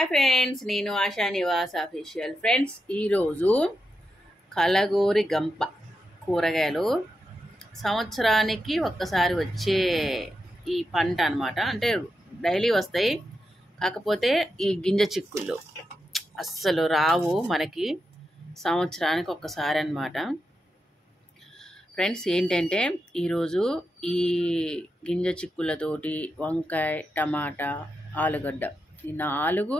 Hi friends, నేను ASHA Nivas official. Friends, ఈరోజు కలగూరి గంప కూరగాయలు సంవత్సరానికి ఒక్కసారి వచ్చే ఈ పంట అనమాట. అంటే డైలీ వస్తాయి, కాకపోతే ఈ గింజ చిక్కుళ్ళు అస్సలు రావు మనకి, సంవత్సరానికి ఒక్కసారి అనమాట. ఫ్రెండ్స్, ఏంటంటే ఈరోజు ఈ గింజ చిక్కులతోటి వంకాయ, టమాటా, ఆలుగడ్డ ఈ 4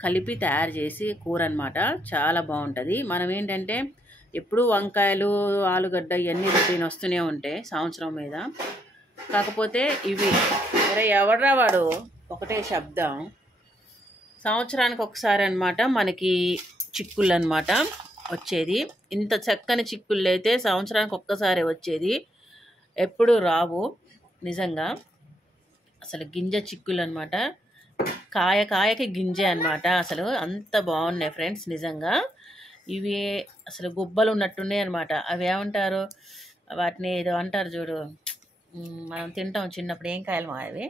కలిపి తయారు చేసి కూర అనమాట. చాలా బాగుంటుంది. మనం ఏంటంటే ఎప్పుడు వంకాయలు, ఆలుగడ్డ ఇవన్నీ రొటీన్ వస్తూనే ఉంటాయి సంవత్సరం మీద. కాకపోతే ఇవి ఎవడ్రా వాడు ఒకటే శబ్దం, సంవత్సరానికి ఒకసారి అనమాట మనకి చిక్కుళ్ళు అనమాట వచ్చేది. ఇంత చక్కని చిక్కుళ్ళు అయితే సంవత్సరానికి ఒక్కసారి వచ్చేది, ఎప్పుడు రావు. నిజంగా అసలు గింజ చిక్కుళ్ళు అనమాట, కాయకి గింజే అనమాట. అసలు అంత బాగున్నాయి ఫ్రెండ్స్. నిజంగా ఇవి అసలు గుబ్బలు ఉన్నట్టున్నాయి అనమాట. అవి ఏమంటారు, వాటిని ఏదో అంటారు చూడు, మనం తింటాం చిన్నప్పుడు. ఏం కాయలు మా అవి,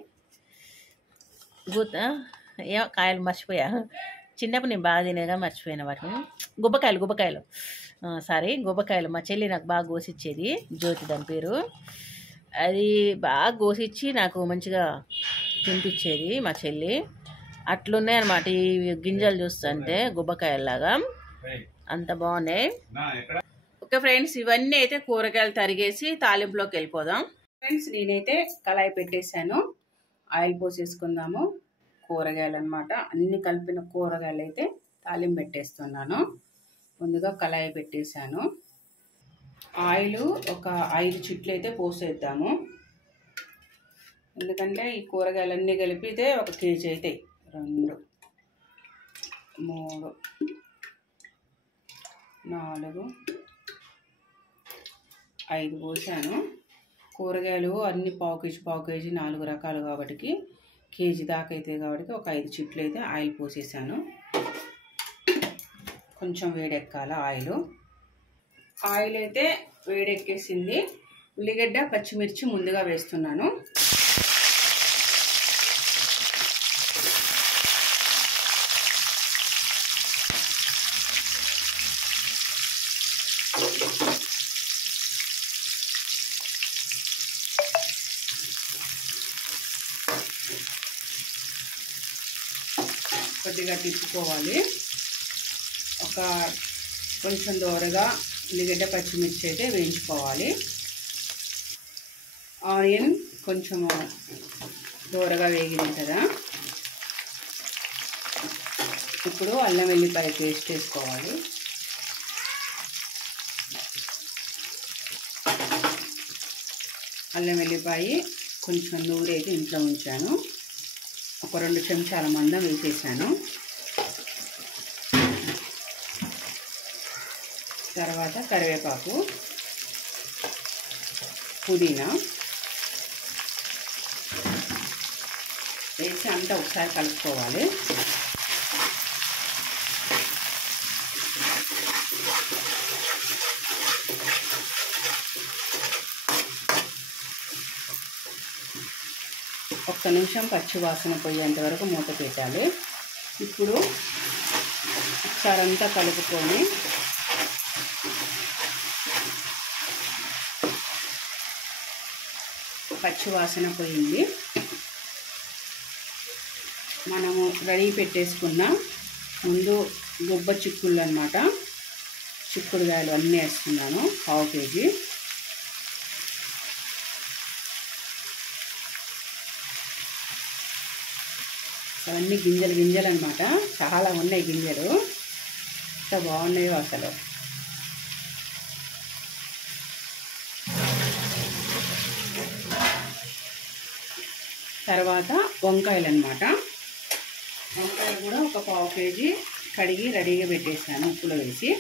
ఏ కాయలు మర్చిపోయా. చిన్నప్పుడు నేను బాగా తినేగా మర్చిపోయిన వాటిని. గుబ్బకాయలు సారీ, గుబ్బకాయలు. మా చెల్లి నాకు బాగా కోసిచ్చేది, జ్యోతి దాని పేరు. అది బాగా కోసిచ్చి నాకు మంచిగా తినిపించేది మా చెల్లి. అట్లున్నాయి అనమాట ఈ గింజలు చూస్తుంటే, గుబ్బకాయల్లాగా అంత బాగున్నాయి. ఓకే ఫ్రెండ్స్, ఇవన్నీ అయితే కూరగాయలు తరిగేసి తాలింపులోకి వెళ్ళిపోదాం. ఫ్రెండ్స్, నేనైతే కళాయి పెట్టేశాను, ఆయిల్ పోసేసుకుందాము. కూరగాయలు అనమాట, అన్ని కలిపిన కూరగాయలు అయితే తాలింపు పెట్టేస్తున్నాను. ముందుగా కళాయి పెట్టేశాను. ఆయిల్ ఒక 5 చుట్లు అయితే పోసేద్దాము, ఎందుకంటే ఈ కూరగాయలన్నీ కలిపితే 1 కేజీ అవుతాయి. 2, 3, 4, 5 పోసాను. కూరగాయలు అన్ని పావు కేజీ 4 రకాలు కాబట్టి కేజీ దాకా అయితే కాబట్టి ఒక 5 చుట్లు అయితే ఆయిల్ పోసేసాను. కొంచెం వేడెక్కాల ఆయిల్ అయితే వేడెక్కేసింది. ఉల్లిగడ్డ, పచ్చిమిర్చి ముందుగా వేస్తున్నాను. కొద్దిగా తిప్పుకోవాలి. కొంచెం దోరగా ఉల్లిగడ్డ, పచ్చిమిర్చి అయితే వేయించుకోవాలి. ఆనియన్ కొంచెం దోరగా వేగింది కదా, ఇప్పుడు అల్లం వెల్లిపాయ పేస్ట్ వేసుకోవాలి. అల్లం వెల్లిపాయ కొంచెం నూరైతే ఇంట్లో ఉంచాను, ఒక 2 చెంచాల మందం వేసేసాను. తర్వాత కరివేపాకు, పుదీనా వేసి అంతా ఒకసారి కలుపుకోవాలి. ఒక్క నిమిషం పచ్చి వాసన పోయేంత వరకు మూత పెట్టాలి. ఇప్పుడు ఒకసారి అంతా కలుపుకొని పచ్చి వాసన పోయింది. మనము రెడీ పెట్టేసుకున్న ముందు గుబ్బ చిక్కుళ్ళు అనమాట, చిక్కుడుగాయలు అన్నీ వేస్తున్నాను, పావు కేజీ. అవన్నీ గింజలు అనమాట, చాలా ఉన్నాయి గింజలు, ఎంత బాగున్నాయో అసలు. తర్వాత వంకాయలు అనమాట, వంకాయలు కూడా ఒక పావు కేజీ కడిగి రెడీగా పెట్టేసాను ఉప్పులో వేసి.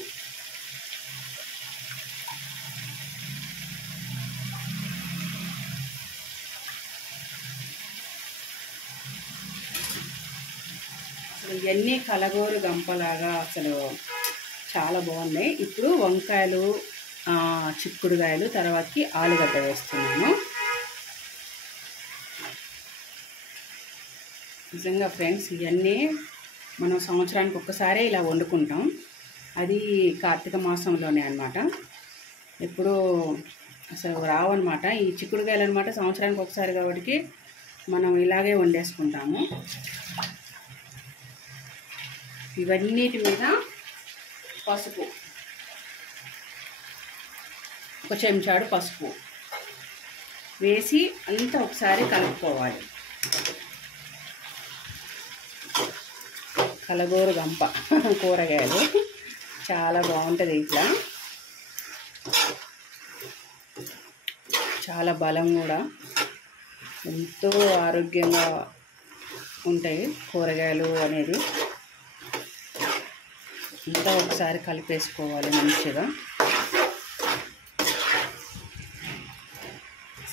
అసలు ఇవన్నీ కలగూరు గంపలాగా అసలు చాలా బాగున్నాయి. ఇప్పుడు వంకాయలు, చిక్కుడుగాయలు, తర్వాతకి ఆలుగడ్డ వేస్తున్నాను. నిజంగా ఫ్రెండ్స్, ఇవన్నీ మనం సంవత్సరానికి ఒక్కసారే ఇలా వండుకుంటాం. అది కార్తీక మాసంలోనే అన్నమాట. ఎప్పుడు అసలు రావన్నమాట ఈ చిక్కుడుకాయలు అనమాట. సంవత్సరానికి ఒకసారి కాబట్టి మనం ఇలాగే వండేసుకుంటాము. ఇవన్నిటి మీద పసుపు, ఒక చెంచాడు పసుపు వేసి అంతా ఒకసారి కలుపుకోవాలి. కలగూర గంప కూరగాయలు చాలా బాగుంటుంది. ఇట్లా చాలా బలం కూడా, ఎంతో ఆరోగ్యంగా ఉంటాయి కూరగాయలు అనేది. అంతా ఒకసారి కలిపేసుకోవాలి మంచిగా.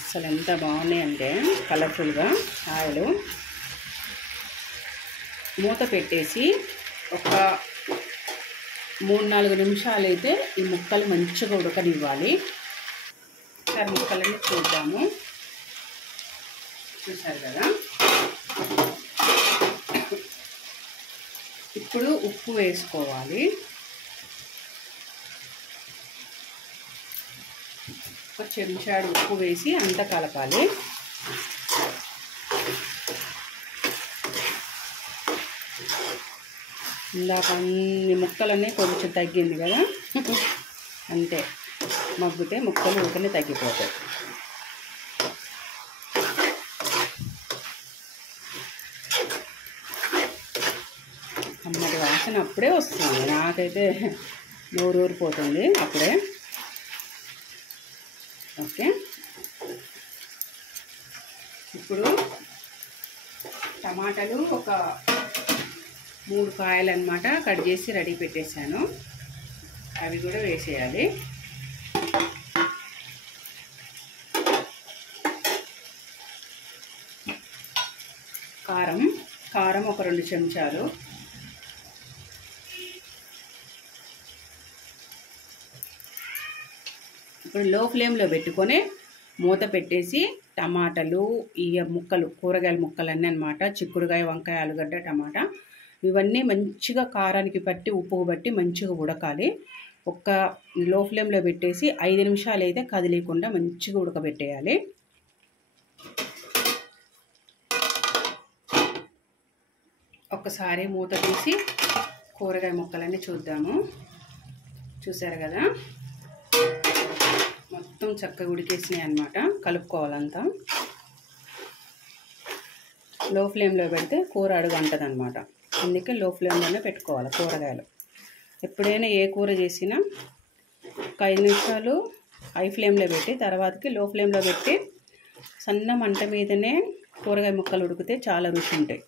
అసలు ఎంత బాగున్నాయి అంటే కలర్ఫుల్గా కాయలు. మూత పెట్టేసి ఒక 3-4 నిమిషాలు అయితే ఈ ముక్కలు మంచిగా ఉడకనివ్వాలి. ఒకసారి ముక్కలన్నీ చూద్దాము. చూసారు కదా. ఇప్పుడు ఉప్పు వేసుకోవాలి. ఒక చెంచాడు ఉప్పు వేసి అంతా కలపాలి. ఇందాక అన్ని ముక్కలన్నీ కొంచెం తగ్గింది కదా, అంతే. మగ్గితే ముక్కలు ఊరికనే తగ్గిపోతాయి. అమ్మటి వాసన అప్పుడే వస్తుంది. నాకైతే నోరు ఊరిపోతుంది అప్పుడే. ఓకే, ఇప్పుడు టమాటాలు ఒక 3 కాయలు అన్నమాట కట్ చేసి రెడీ పెట్టేశాను. అవి కూడా వేసేయాలి. కారం ఒక 2 చెంచాలు. ఇప్పుడు లో ఫ్లేమ్లో పెట్టుకొని మూత పెట్టేసి టమాటాలు, ఈ ముక్కలు, కూరగాయల ముక్కలన్నీ అన్నమాట. చిక్కుడుకాయ, వంకాయ, ఆలుగడ్డ, టమాటా ఇవన్నీ మంచిగా కారానికి పట్టి, ఉప్పు బట్టి మంచిగా ఉడకాలి. ఒక్క లో ఫ్లేమ్లో పెట్టేసి 5 నిమిషాలు అయితే కదిలేకుండా మంచిగా ఉడకబెట్టేయాలి. ఒక్కసారి మూత తీసి కూరగాయ ముక్కలన్నీ చూద్దాము. చూసారు కదా, మొత్తం చక్కగా ఉడికేసినాయి అన్నమాట. కలుపుకోవాలంతా. లో ఫ్లేమ్లో పెడితే కూర అడుగు అంటది అన్నమాట. అందుకే లో ఫ్లేమ్లోనే పెట్టుకోవాలి కూరగాయలు. ఎప్పుడైనా ఏ కూర చేసినా ఒక 5 నిమిషాలు హై ఫ్లేమ్లో పెట్టి తర్వాతకి లో ఫ్లేమ్లో పెట్టి సన్న మంట మీదనే కూరగాయ ముక్కలు ఉడికితే చాలా రుచి ఉంటాయి.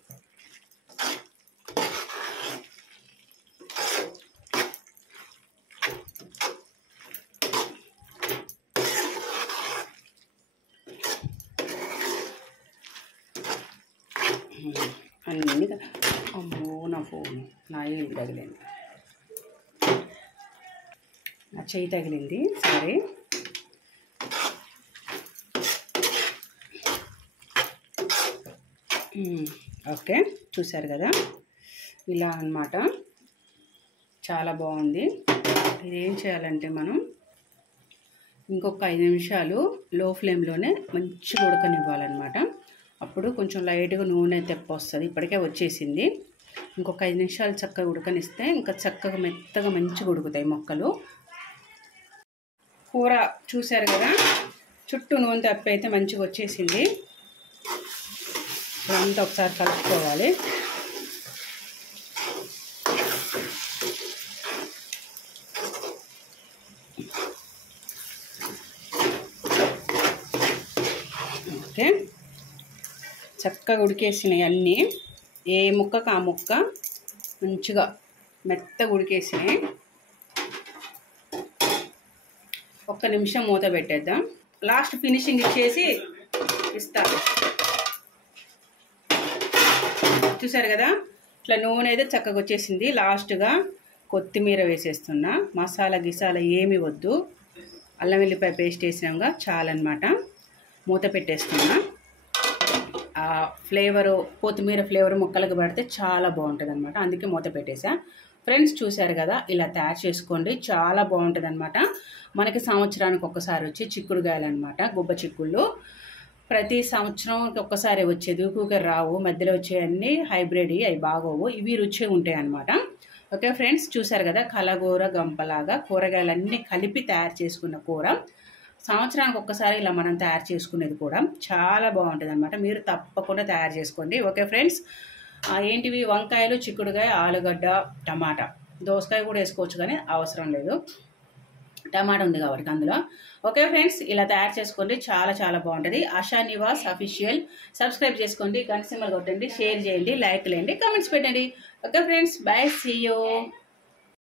అన్నీ అమ్మో నా ఫోన్, నా ఏళ్ళు తగిలింది, నా చెయ్యి తగిలింది. సరే, ఓకే. చూసారు కదా, ఇలా అన్నమాట. చాలా బాగుంది. ఇదేం చేయాలంటే మనం ఇంకొక 5 నిమిషాలు లో ఫ్లేమ్లోనే మంచిగా ఉడకనివ్వాలన్నమాట. అప్పుడు కొంచెం లైట్గా నూనె తెప్ప వస్తుంది. ఇప్పటికే వచ్చేసింది. ఇంకొక 5 నిమిషాలు చక్కగా ఉడకనిస్తే ఇంకా చక్కగా మెత్తగా మంచిగా ఉడుకుతాయి ముక్కలు. కూర చూసారు కదా, చుట్టూ నూనె తెప్ప అయితే మంచిగా వచ్చేసింది. అంతా ఒకసారి కలుపుకోవాలి. ఓకే, చక్కగా ఉడికేసినాయి అన్నీ. ఏ ముక్కకు ఆ ముక్క మంచిగా మెత్తగా ఉడికేసినాయి. ఒక్క నిమిషం మూత పెట్టేద్దాం. లాస్ట్ ఫినిషింగ్ ఇచ్చేసి ఇస్తాను. చూసారు కదా, ఇట్లా నూనె అయితే చక్కగా వచ్చేసింది. లాస్ట్గా కొత్తిమీర వేసేస్తున్నా. మసాలా గిసాలా ఏమి వద్దు. అల్లం వెల్లిపాయ పేస్ట్ వేసినాక చాలన్నమాట. మూత పెట్టేస్తున్నా. ఫ్లేవరు కొత్తిమీర ఫ్లేవర్ ముక్కలకు పడితే చాలా బాగుంటుంది అనమాట. అందుకే మూత పెట్టేసా. ఫ్రెండ్స్ చూశారు కదా, ఇలా తయారు చేసుకోండి, చాలా బాగుంటుంది అనమాట. మనకి సంవత్సరానికి ఒక్కసారి వచ్చే చిక్కుడుగాయలు అనమాట, గుబ్బ చిక్కుళ్ళు. ప్రతి సంవత్సరం ఒక్కసారి వచ్చేది, ఊరికే రావు. మధ్యలో వచ్చేవన్నీ హైబ్రిడ్, అవి బాగోవు, ఇవి రుచి ఉంటాయి అనమాట. ఓకే ఫ్రెండ్స్ చూశారు కదా, కలగూర గంపలాగా కూరగాయలన్నీ కలిపి తయారు చేసుకున్న కూర. సంవత్సరానికి ఒక్కసారి ఇలా మనం తయారు చేసుకునేది కూడా చాలా బాగుంటుంది అనమాట. మీరు తప్పకుండా తయారు చేసుకోండి. ఓకే ఫ్రెండ్స్, ఏంటివి వంకాయలు, చిక్కుడుకాయ, ఆలుగడ్డ, టమాటా, దోసకాయ కూడా వేసుకోవచ్చు కానీ అవసరం లేదు, టమాటా ఉంది కాబట్టి అందులో. ఓకే ఫ్రెండ్స్, ఇలా తయారు చేసుకోండి, చాలా చాలా బాగుంటుంది. ఆశా నివాస్ అఫీషియల్ సబ్స్క్రైబ్ చేసుకోండి, గంట సింబల్ కొట్టండి, షేర్ చేయండి, లైక్ చేయండి, కామెంట్స్ పెట్టండి. Okay friends, bye, see you.